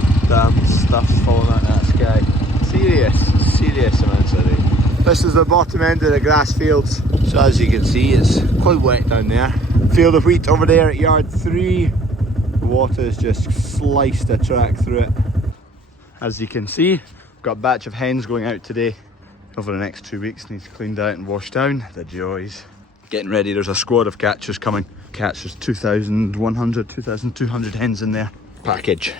the damn stuff's falling out of that sky. Serious amounts of rain. This is the bottom end of the grass fields. So as you can see, it's quite wet down there. Field of wheat over there at yard 3. The water has just sliced a track through it. As you can see, we've got a batch of hens going out today. Over the next 2 weeks, needs cleaned out and washed down. The joys. Getting ready, there's a squad of catchers coming. Catchers 2,100, 2,200 hens in there. Package.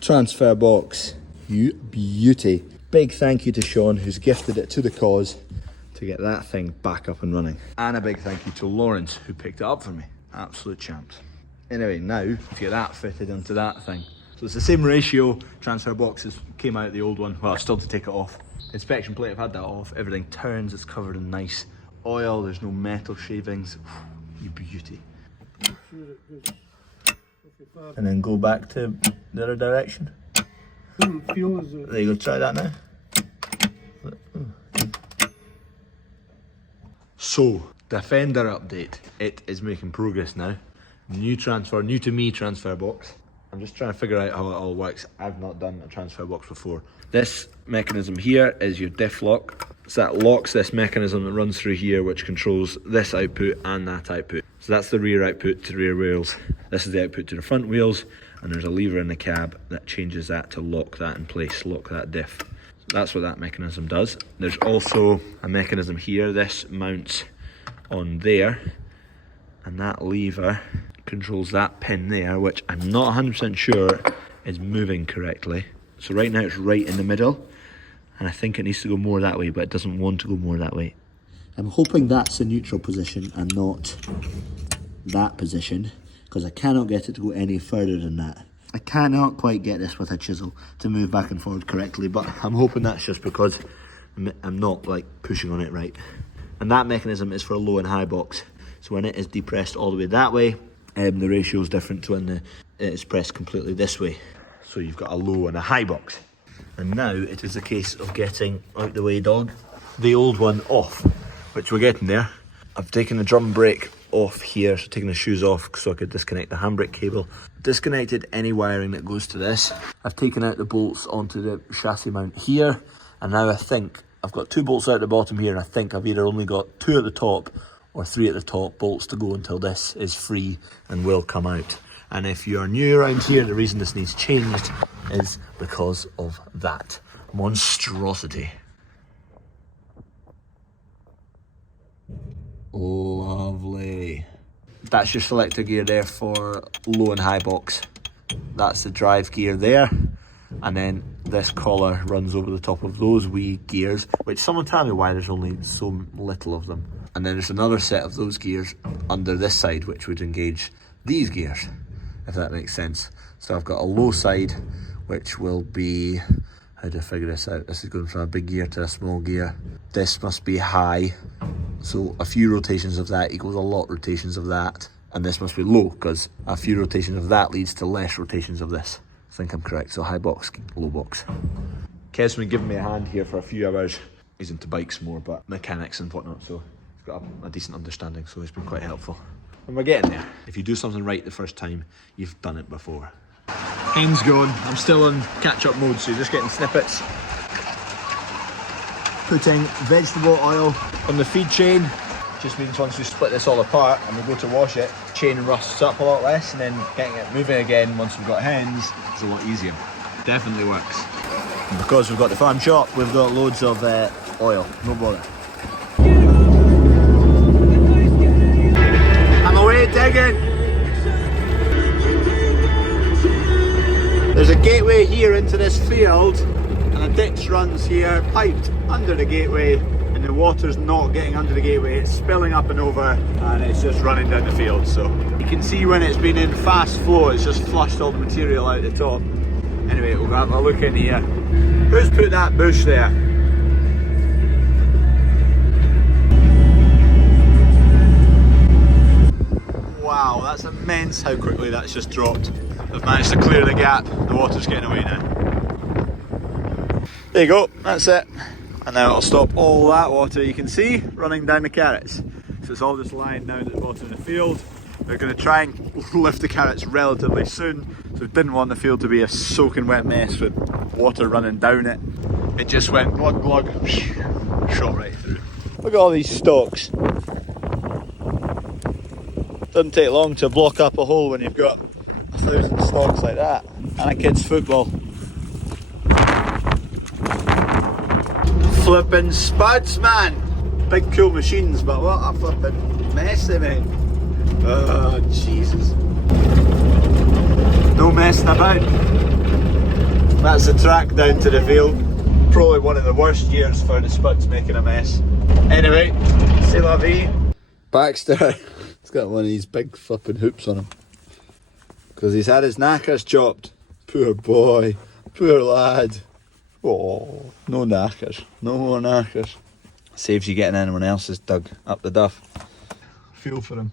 Transfer box. You beauty. Big thank you to Sean, who's gifted it to the cause to get that thing back up and running. And a big thank you to Lawrence, who picked it up for me. Absolute champs. Anyway, now, to get that fitted into that thing. So it's the same ratio. Transfer boxes came out the old one. Well, still to take it off. Inspection plate, I've had that off. Everything turns, it's covered in nice oil. There's no metal shavings. You beauty. And then go back to the other direction. There you go, try that now. So, Defender update. It is making progress now. New to me transfer box. I'm just trying to figure out how it all works. I've not done a transfer box before. This mechanism here is your diff lock. So that locks this mechanism that runs through here, which controls this output and that output. So that's the rear output to rear wheels. This is the output to the front wheels, and there's a lever in the cab that changes that to lock that in place, lock that diff. So that's what that mechanism does. There's also a mechanism here. This mounts on there, and that lever controls that pin there, which I'm not 100% sure is moving correctly. So right now it's right in the middle, and I think it needs to go more that way, but it doesn't want to go more that way. I'm hoping that's the neutral position and not that position, because I cannot get it to go any further than that. I cannot quite get this with a chisel to move back and forward correctly, but I'm hoping that's just because I'm not like pushing on it right. And that mechanism is for a low and high box. So when it is depressed all the way that way, the ratio is different to when it is pressed completely this way. So you've got a low and a high box. And now it is a case of getting out the way, dog, the old one off, which we're getting there. I've taken the drum brake off here, so taking the shoes off so I could disconnect the handbrake cable. Disconnected any wiring that goes to this. I've taken out the bolts onto the chassis mount here, and now I think I've got 2 bolts out the bottom here, and I think I've either only got 2 at the top or 3 at the top bolts to go until this is free and will come out. And if you are new around here, the reason this needs changed is because of that monstrosity. Lovely. That's your selector gear there for low and high box. That's the drive gear there. And then this collar runs over the top of those wee gears, which someone tell me why there's only so little of them. And then there's another set of those gears under this side, which would engage these gears, if that makes sense. So I've got a low side, which will be, how do I figure this out? This is going from a big gear to a small gear. This must be high. So a few rotations of that equals a lot rotations of that. And this must be low, because a few rotations of that leads to less rotations of this. I think I'm correct. So high box, low box. Kev's been giving me a hand here for a few hours. He's into bikes more, but mechanics and whatnot, so he's got a decent understanding, so he's been quite helpful. And we're getting there. If you do something right the first time, you've done it before. Hen's going. I'm still in catch-up mode, so you're just getting snippets. Putting vegetable oil on the feed chain. Just means once we split this all apart and we go to wash it, chain rusts up a lot less, and then getting it moving again once we've got hens is a lot easier. Definitely works. And because we've got the farm shop, we've got loads of oil, no bother. I'm away digging! There's a gateway here into this field, and a ditch runs here, piped under the gateway. And the water's not getting under the gateway, it's spilling up and over, and it's just running down the field. So you can see when it's been in fast flow, it's just flushed all the material out the top. Anyway, we'll have a look in here. Who's put that bush there? Wow, that's immense how quickly that's just dropped. They've managed to clear the gap, the water's getting away now. There you go, that's it. And now it'll stop all that water you can see running down the carrots. So it's all just lying down at the bottom of the field. We're going to try and lift the carrots relatively soon, so we didn't want the field to be a soaking wet mess with water running down it. It just went glug glug, shot right through. Look at all these stalks. Doesn't take long to block up a hole when you've got 1,000 stalks like that. And a kid's football. Flipping spuds, man! Big cool machines, but what a flipping mess they make. Oh, Jesus. No messing about. That's the track down to the field. Probably one of the worst years for the spuds making a mess. Anyway, c'est la vie. Baxter, he's got one of these big flipping hoops on him. Because he's had his knackers chopped. Poor boy, poor lad. Oh, no knackers, no more knackers. Saves you getting anyone else's dug up the duff. Feel for him.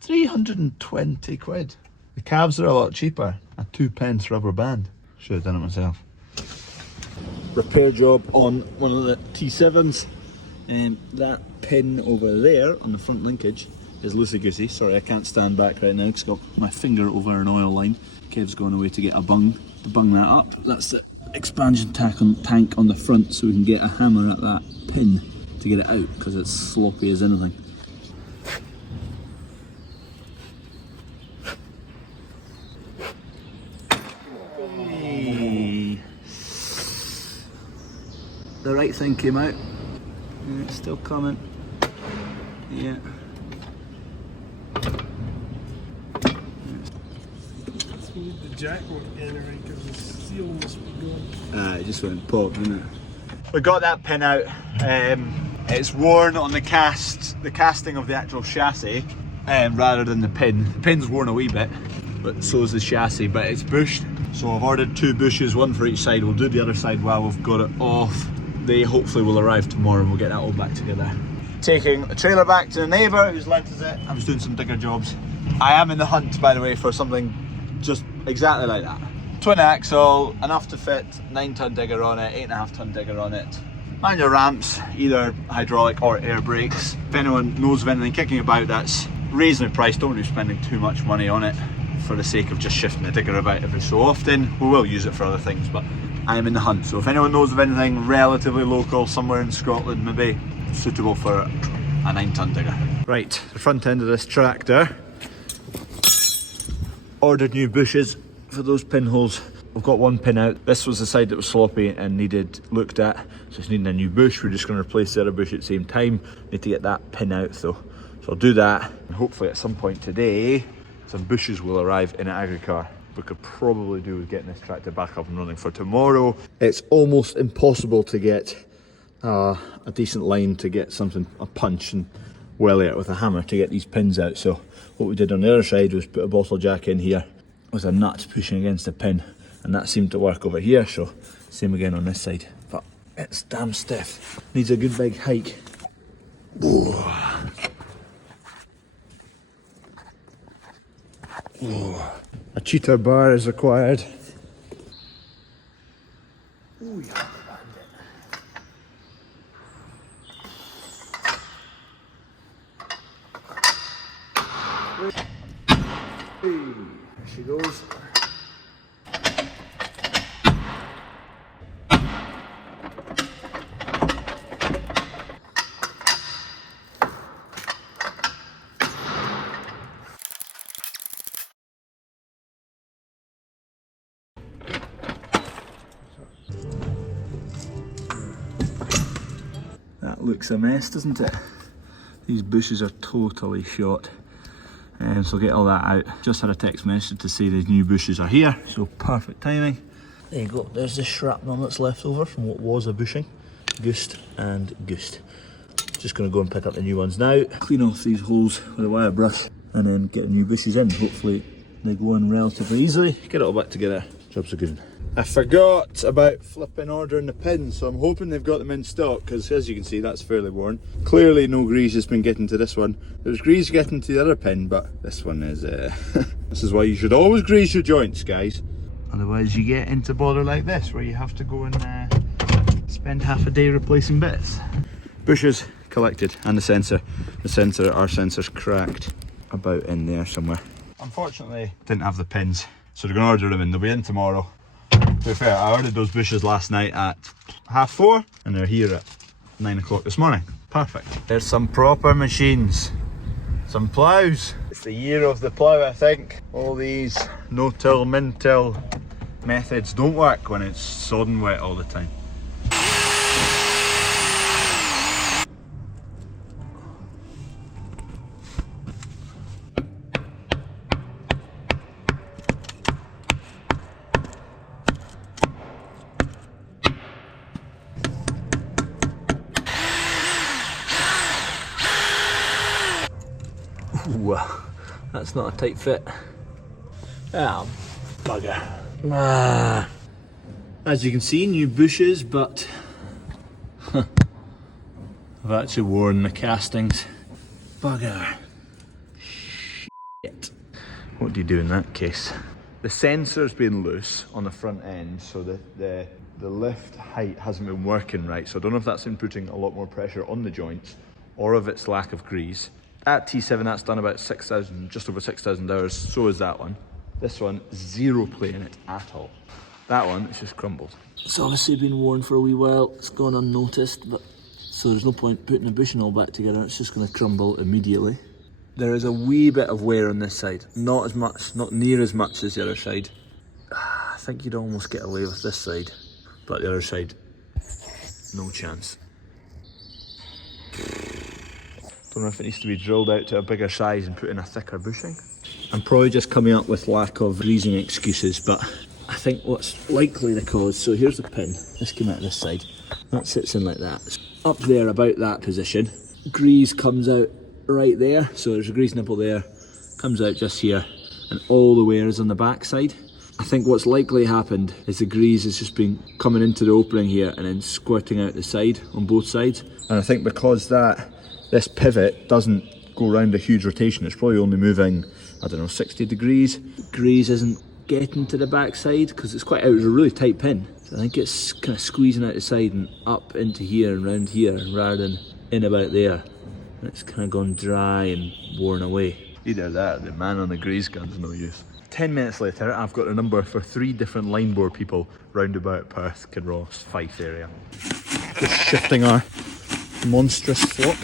320 quid. The calves are a lot cheaper. A 2p rubber band. Should have done it myself. Repair job on one of the T7s. That pin over there on the front linkage is loosey-goosey. Sorry, I can't stand back right now because I've got my finger over an oil line. Kev's going away to get a bung to bung that up. That's the expansion tank on the front, so we can get a hammer at that pin to get it out because it's sloppy as anything. Hey. The right thing came out. Yeah, it's still coming. Yeah. The jack won't enter because the seal must be gone. It just went pop, didn't it? We got that pin out. It's worn on the casting of the actual chassis, rather than the pin. The pin's worn a wee bit, but so is the chassis, but it's bushed. So I've ordered 2 bushes, one for each side. We'll do the other side while we've got it off. They hopefully will arrive tomorrow and we'll get that all back together. Taking the trailer back to the neighbour who's lent us it. I was doing some digger jobs. I am in the hunt, by the way, for something just exactly like that. Twin axle, enough to fit 9-ton digger on it, 8.5-ton digger on it. Manual ramps, either hydraulic or air brakes. If anyone knows of anything kicking about that's reasonably priced, don't be spending too much money on it for the sake of just shifting the digger about every so often. We will use it for other things, but I am in the hunt. So if anyone knows of anything relatively local, somewhere in Scotland, maybe suitable for a 9-ton digger. Right, the front end of this tractor. Ordered new bushes for those pinholes. We've got one pin out. This was the side that was sloppy and needed looked at, so it's needing a new bush. We're just going to replace the other bush at the same time. Need to get that pin out though. So I'll do that, and hopefully at some point today some bushes will arrive in an agricar. We could probably do with getting this tractor back up and running for tomorrow. It's almost impossible to get a decent line to get something, a punch and welly it with a hammer to get these pins out. So what we did on the other side was put a bottle jack in here with a nut pushing against the pin, and that seemed to work over here. So same again on this side, but it's damn stiff. Needs a good big hike. Ooh. Ooh. A cheater bar is required. Ooh, yeah. Hey, there she goes. That looks a mess, doesn't it? These bushes are totally shot. So I'll get all that out. Just had a text message to say the new bushes are here, so perfect timing. There you go, there's the shrapnel that's left over from what was a bushing. Goosed and goosed. Just going to go and pick up the new ones now. Clean off these holes with a wire brush and then get the new bushes in. Hopefully they go in relatively easily. Get it all back together. Job's a good one. I forgot about flipping ordering the pins, so I'm hoping they've got them in stock, because as you can see that's fairly worn. Clearly no grease has been getting to this one. There's grease getting to the other pin, but this one is this is why you should always grease your joints, guys. Otherwise you get into bother like this where you have to go and spend half a day replacing bits. Bushes collected, and the sensor. Our sensor's cracked. about in there somewhere. Unfortunately, didn't have the pins, so they're going to order them in. They'll be in tomorrow. To be fair, I ordered those bushes last night at 4:30 and they're here at 9 o'clock this morning. Perfect. There's some proper machines. Some ploughs. It's the year of the plough, I think. All these no-till, min-till methods don't work when it's sodden wet all the time. Ooh, that's not a tight fit. Ah, bugger. Ah. As you can see, new bushes, but I've actually worn the castings. Bugger. Shit. What do you do in that case? The sensor's been loose on the front end, so the lift height hasn't been working right. So I don't know if that's inputting a lot more pressure on the joints or if it's lack of grease. At T7, that's done about 6,000, just over 6,000 hours. So is that one. This one, zero play in it at all. That one, it's just crumbled. It's obviously been worn for a wee while. It's gone unnoticed, but so there's no point putting the bushing all back together. It's just going to crumble immediately. There is a wee bit of wear on this side. Not as much, not near as much as the other side. I think you'd almost get away with this side, but the other side, no chance. Don't know if it needs to be drilled out to a bigger size and put in a thicker bushing. I'm probably just coming up with lack of greasing excuses, but I think what's likely the cause, so here's the pin, this came out this side, that sits in like that. Up there about that position, grease comes out right there, so there's a grease nipple there, comes out just here, and all the wear is on the back side. I think what's likely happened is the grease has just been coming into the opening here and then squirting out the side on both sides. And I think because this pivot doesn't go around a huge rotation, it's probably only moving, I don't know, 60 degrees. Grease isn't getting to the back side because it's quite out, it's a really tight pin. So I think it's kind of squeezing out the side and up into here and round here rather than in about there. And it's kind of gone dry and worn away. Either that or the man on the grease gun's no use. 10 minutes later, I've got a number for 3 different line bore people round about Perth, Kinross, Fife area. Just shifting our monstrous flock.